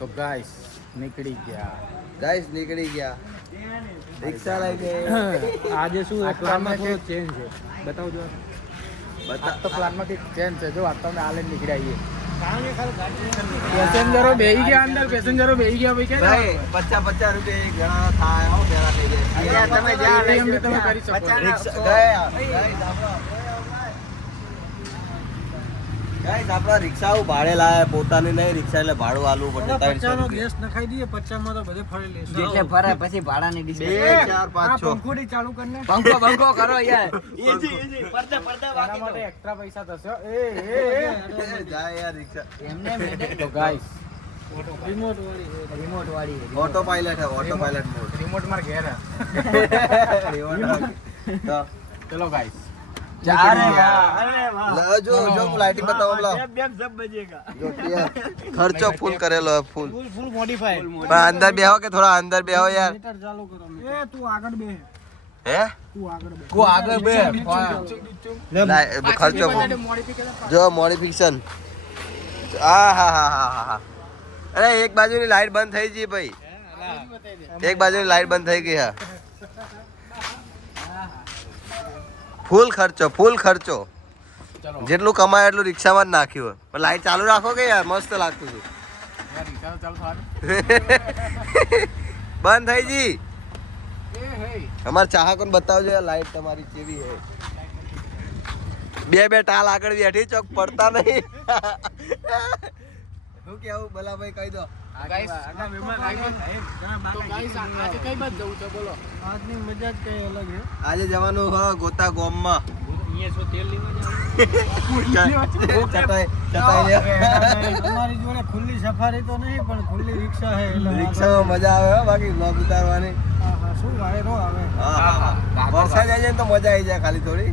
તો ગાઈસ નીકળી ગયા રિક્ષા લઈ ગઈ. આજે શું પ્લાનમાં થોડો ચેન્જ છે બતાવજો બતા તો પ્લાનમાં કંઈક ચેન્જ છે જો આ તમે આલે નીકળ્યા પેસેન્જરો બેહી ગયા અંદર પેસેન્જરો બેહી ગયા ભાઈ કે ભાઈ 50 રૂપિયા એક જણા થાય હો પેલા થઈ જાય. તમે જ્યાં લઈ તમે કરી શકો રિક્ષા ગયા ગાઈસ આપણા રિક્ષાઓ ભાડે લાયા પોતાની નહીં રિક્ષા એટલે ભાડું આલવું પડે 300 રૂપિયા. ગેસ નખાઈ દઈએ 50 માં તો બધે ફરી લેશું જેટલે ફરે પછી ભાડાની 2 4 5 6 પંખોડી ચાલુ કરીને બંકો કરો યાર એના માટે એક્સ્ટ્રા પૈસા થશે જાય યાર રિક્ષા એમને મેડે તો ગાઈસ રિમોટ વાળી ઓટો પાયલટ મોડ રિમોટ માર ઘેર હે તો ચલો ગાઈસ અરે જો લાઈટિંગ બતાવો લો જો ખર્ચો ફૂલ કરેલો હે ફૂલ મોડિફાઈ પણ અંદર બેહો કે થોડા અંદર બેહો યાર ચાલુ કરો એ તું આગળ બે હે કો આગળ બે ખર્ચો જો મોડિફિકેશન હા અરે એક બાજુની લાઈટ બંધ થઈ ગઈ ભાઈ એક બાજુની લાઈટ બંધ થઈ ગઈ હા ફૂલ ખર્ચો જેટલું કમાય એટલું રિક્ષામાં જ નાખ્યું પણ લાઈટ ચાલુ રાખો કે યાર મસ્ત લાગતું હતું બંધ થઈ ગઈ અમારે ચાહકોને બતાવજો યાર લાઈટ તમારી કેવી હે બે ટાલ આગળ બેઠી ચોક પડતા નહીં શું કેવું ભલાભાઈ કહી દો આજે જવાનું હ ગોતા ગોમમાં તમારી જોડે ખુલ્લી સફારી તો નહીં પણ ખુલ્લી રિક્ષા હે રિક્ષામાં મજા આવે હો બાકી બ્લોગ ઉતારવાની શું વારે નો આવે વરસાદ આવી જાય તો મજા આવી જાય ખાલી થોડી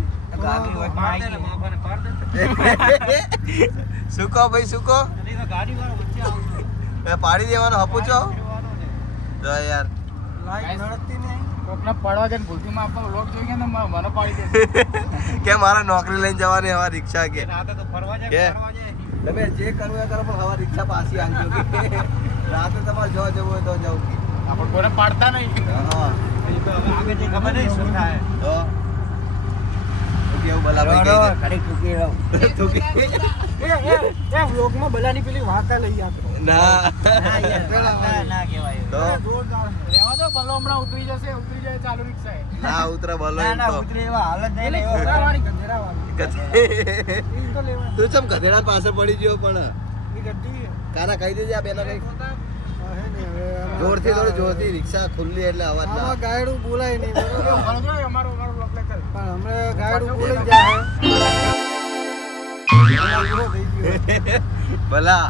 સુકો ભાઈ સુકો પાડી દેવાનો હપુચો તો યાર લાઈટ નડતી નહીં કોકને પડવા જાય ભૂલથી માં આપણો લોક જોઈ ગયા ને મને પાડી દે કે મારે નોકરી લઈને જવાની હવા રિક્ષા કે રાતે તો ફરવા કે તમે જે કરવું એ કરો પણ હવા રિક્ષા પાછી આવજો કે રાતે તમારે જો જવું હોય તો જાવ આપણે કોને પાડતા નહીં હા આગળ જે ખબર નહીં શું થાય તો કેવું બલાભાઈ ઘડી ટૂકી રહો એ વ્લોગમાં બલાની પેલી વાંકા લઈ આપો ના ના યાર ના કહેવાય તો રહેવા દો બલો હમણાં ઉતરી જાય ચાલુ રિક્ષા ના ઉતરે બોલો એમ ના તો ઉતરે એવા હાલત નહીં ને એવો ગધેડાવાળી ઈ તો લેવા તું ચમ ગધેડા પાસે પડી ગયો પણ ઈ ગड्डी કાના કહી દેજે આ બેના કઈ હે ને હવે જોરથી થોડી જોરથી રિક્ષા ખુલ્લી એટલે અવાજ ના આમાં ગાયડું બોલાય નહીં બરોબર અમારો બ્લોક લે કર પણ હમણાં ગાયડું બોલી જાય ભલા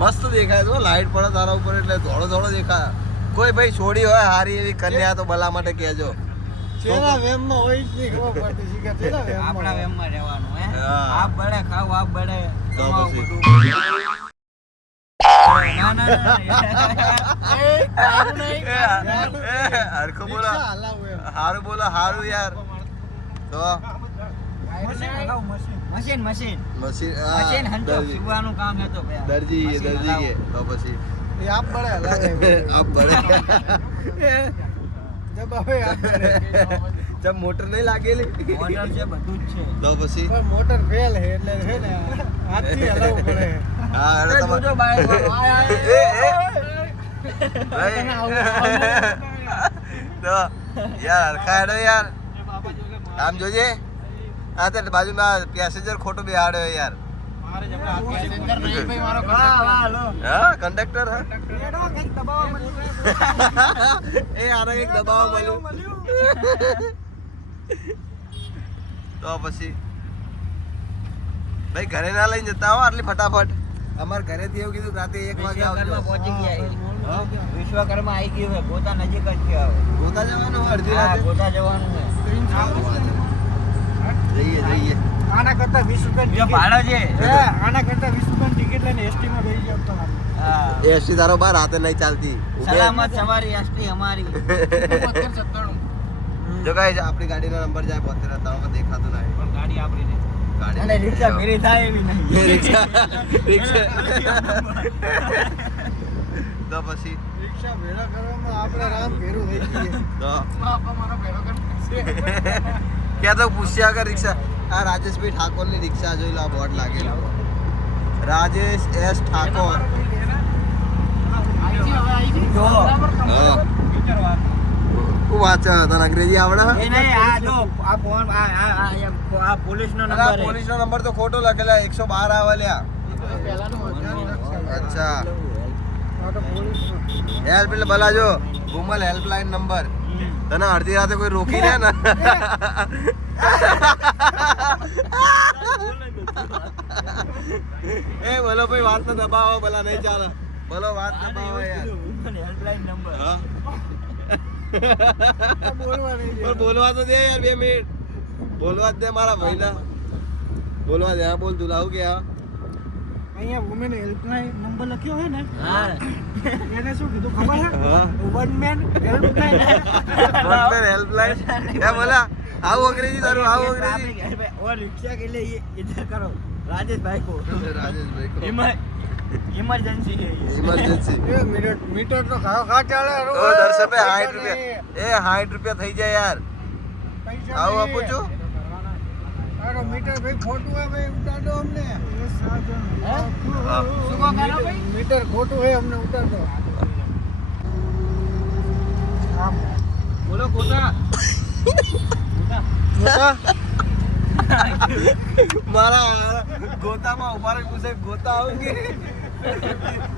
મસ્ત દેખાય તો લાઈટ પડે તારા ઉપર એટલે ધોળો દેખાય કોઈ ભાઈ છોડી હોય હારી એવી કન્યા તો ભલા માટે કહેજો ચેલા વેમમાં હોય જ નહીં ખબર પડતી શીખા ચેલા વેમમાં આપણા વેમમાં રહેવાનું હે હા. આપ બળે ખાવ આપ બળે તો કમાઓ પછી. બધું. ના હરખું બોલો હારું બોલો હારું યાર તો મશીન મશીન મશીન હંચો સુવાનું કામ હે તો ભાઈ દરજી મશીન કે હલાવો. તો પછી એ આપ બળે હલાવે આપ ભરે જબ હવે આપ બળે જબ મોટર નહીં લાગેલી મોટર છે બધું જ છે તો પછી પણ મોટર ફેલ હે એટલે હે ને હાથથી હલાવવું પડે હા એટલે જોજો તમારે બાઈક ભાઈ તો યાર હરખાડો યાર આમ જોજે આ તો બાજુમાં પેસેન્જર ખોટું બેહાડ્યો યાર મારે જમણા પેસેન્જર નહીં ભાઈ મારો વાહ વાહ લો હા કંડક્ટર હા એડો કંઈક દબાવવા મળ્યું એ આને એક દબાવવા મળ્યું તો પછી ભાઈ ઘરે ના લઈને જતા હો આટલી ફટાફટ અમાર ઘરેથી એવું કીધું રાતે 1 વાગે આવજો વિશ્વકર્મા પહોંચી ગયા વિશ્વકર્મા આવી ગયું હે ગોતા નજીક જ છે હવે ગોતા જવાનું હોય અડધી હા રાતે ગોતા જવાનું છે જઈએ આના કરતા 20 જો રૂપિયા ભાડો છે આના કરતા 20 રૂપિયા ટિકિટ લઈને એસટી માં બેસી જાવ તો હા એસટી તારો બાર રાતે નહીં ચાલતી સલામત સવારી એસટી અમારી જો ગાઈસ આપણી ગાડીનો નંબર જાય 72 તારો દેખાતો નહીં પણ ગાડી આપણી નહીં ગાડી અને રિક્ષા મેરી થાય એવી નહીં રિક્ષા તો પછી રિક્ષા ભેળા કરવામાં આપણે રામ ભેરું થઈ ગઈએ તો બાપા મારો ભેળો કર ક્યાં તો પૂછ્યા કર રિક્ષા આ રાજેશભાઈ ઠાકોરની રિક્ષા જોઈ લો બોર્ડ લાગેલું રાજેશ એસ ઠાકોર જો. હા હું વાંચે તને અંગ્રેજી આવડે એ નહીં આ જો આ ફોન આ પોલીસનો નંબર છે. પોલીસનો નંબર તો ખોટો લખેલા 112 આવે લ્યા અચ્છા હેલ્પ એટલે ભલા જો ગુમલ હેલ્પલાઇન નંબર તને અડધી રાતે કોઈ રોકી દે ને એ બોલો ભાઈ વાત તો દબાવો ભલા નહીં ચાલે બોલો વાત દબાવો યાર હેલ્પલાઇન નંબર. હા બોલવા નહીં પણ બોલવા તો દે યાર 2 મિનિટ બોલવા જ દે મારા ભાઈના બોલવા દે હા બોલ તું લાવું કે હા અહીંયા વુમેન હેલ્પલાઇન નંબર લખ્યો છે ને હા એને શું કીધું ખબર છે હા one man helpline one helpline એ બોલા આવું અંગ્રેજી તારું આવું અંગ્રેજી और रिक्शा के लिए ये इधर करो राजेश भाई को રાજેશભાઈ કો इमरजेंसी है ये ઇમરજન્સી એ મીટર તો ખાવ ખા ચાલે ઓ દર્શનભાઈ 60 રૂપિયા એ 60 રૂપિયા થઈ જાય યાર પૈસા આવું નહીં. આપું છું અરે મીટર ભાઈ ખોટું હે ભાઈ ઉતાર દો અમને હા. શું કહો કાના ભાઈ મીટર ખોટું હે અમને ઉતાર દો આમ बोलो कोटा મારા ગોતામાં ઉભા રહી પૂછે ગોતા આવું કે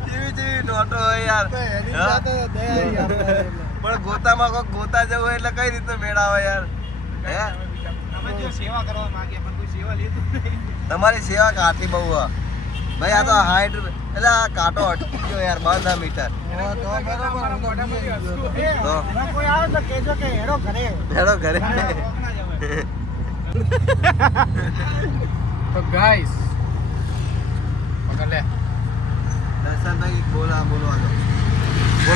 જેવી નોટો હોય યાર એની હા? સાથે દયા આવી આપણે. પણ ગોતામાં કોઈ ગોતા જવું હોય એટલે કઈ રીતે મેળાવે યાર હે અમે જો સેવા કરવા માંગીએ પણ કોઈ સેવા લેતું નહીં તમારી સેવા કાઠી બહુ હે ભાઈ આ તો 60 રૂપિયા એટલે આ કાંટો અટકી ગયો યાર બંધ આ મીટર તો બરાબર હું તો બીજે ગયો. તો? એમાં કોઈ આવે તો કહેજો કે હેડો ઘરે હેડો ઘરે તો ગાઈસ પકડ લે દર્શનભાઈ બોલો બોલો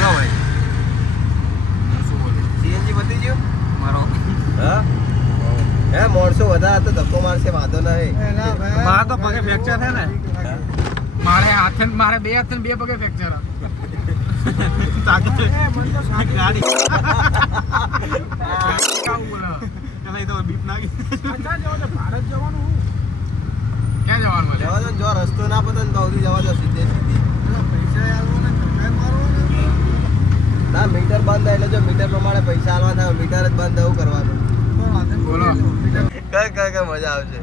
ભાઈ સીએનજી વધી ગયું મારો હા હે મોણસો વધારે તો ધક્કો મારશે વાંધો નહીં મારા તો પગે ફ્રેક્ચર છે ને મારે હાથે મારે બે હાથે બે પગે ફ્રેક્ચર ગાડી ભારત જવાનું ક્યાં જવાનું છે જવા દો ને, જો રસ્તો ના પતો ને તો સુધી જવા દો સીધે સીધી પૈસા આલવાના ધક્કા મારવાના ના મીટર બંધ થાય એટલે જો મીટર પ્રમાણે પૈસા આલવા થાય મીટર જ બંધ એવું કરવાનું બોલો કઈ મજા આવશે